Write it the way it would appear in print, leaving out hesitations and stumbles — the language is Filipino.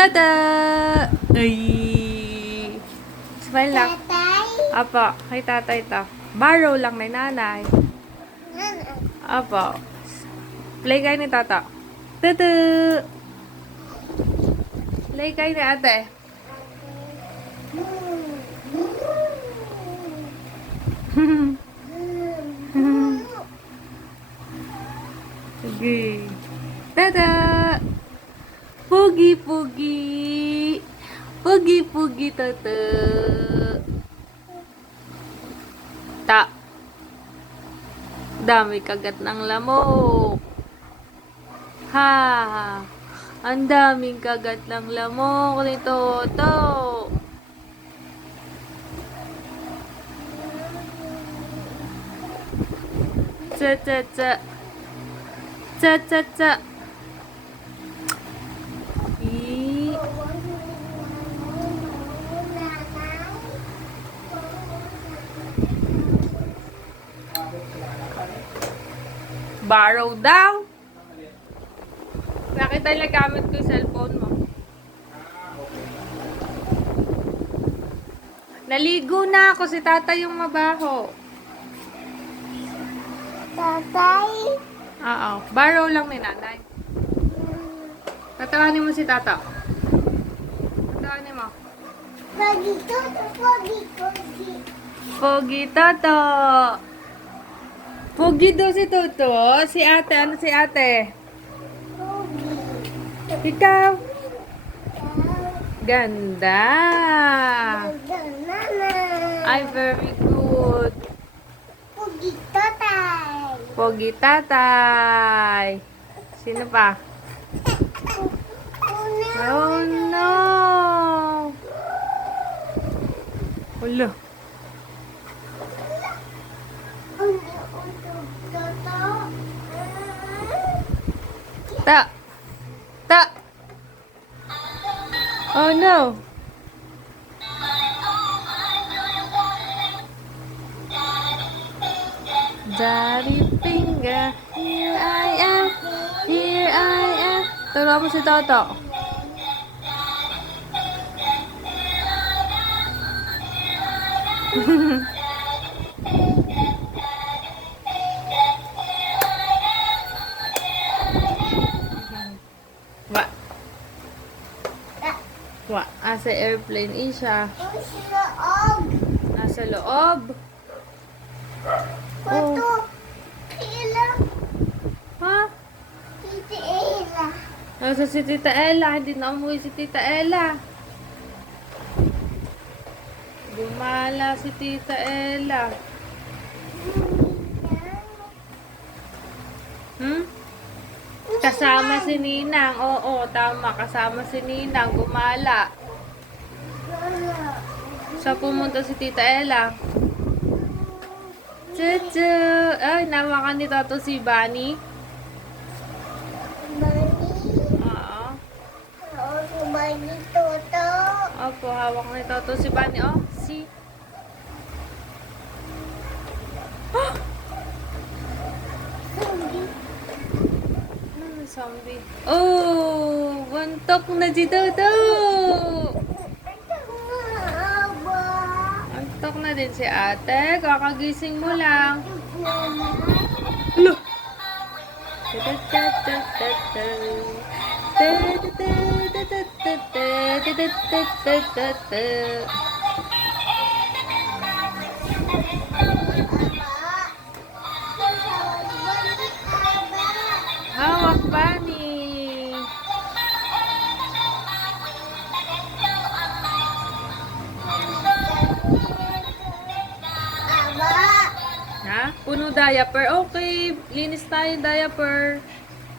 Tada! Ay! Smile lang. Tatay. Apo, kay tatay to. Borrow lang na nanay. Apo. Play kayo ni tata. Tada! Play kayo ni ate. Sige. Tada! Pugi-pugi! Pugi-pugi tata! Ta! Dami kagat ng lamok! Ha! Ang daming kagat ng lamok ni Toto! Tsa-tsa-tsa! Tsa-tsa-tsa! Borrow daw. Bakit tayo nagamit ko yung cellphone mo? Naligo na ako. Si tata yung mabaho. Tatay. Oo. Borrow lang ni nanay. Tatawanin mo si tata. Tatawanin mo. Pogi toto, pogi, pogi. Pogi Toto. Pogi daw si Toto. Si ate. Ano si ate? Pogi. Ikaw. Ganda. Mama. Ay, very good. Pogi tatay. Pogi tatay. Sino pa? Oh no. Wala. Ta. Ta. Oh no. Daddy finger, here I am, here I am. Turuan mo si Toto. Wa. Wa. Asa airplane isa. Nasa loob. Pato. Ila. Ha? Titi Ila. Nasa si Tita Ella. Hindi na umuwi si Tita Ella. Gumala si Tita Ella. Hmm? Kasama si Ninang. Oo, tama. Kasama si Ninang. Gumala. Sa pumunta si Tita Ella. Chuchu! Ay, nawakan ni Toto si Bunny. Bani. Oo. Oo, si Bani Toto. Opo, hawak ni Toto si Bunny. Oh, si... Zombie. Oh, buntok na si Toto. Buntok na din si ate. Kakagising mo lang. Lo. Hawak Bunny. Ha? Puno diaper. Okay. Linis tayo diaper.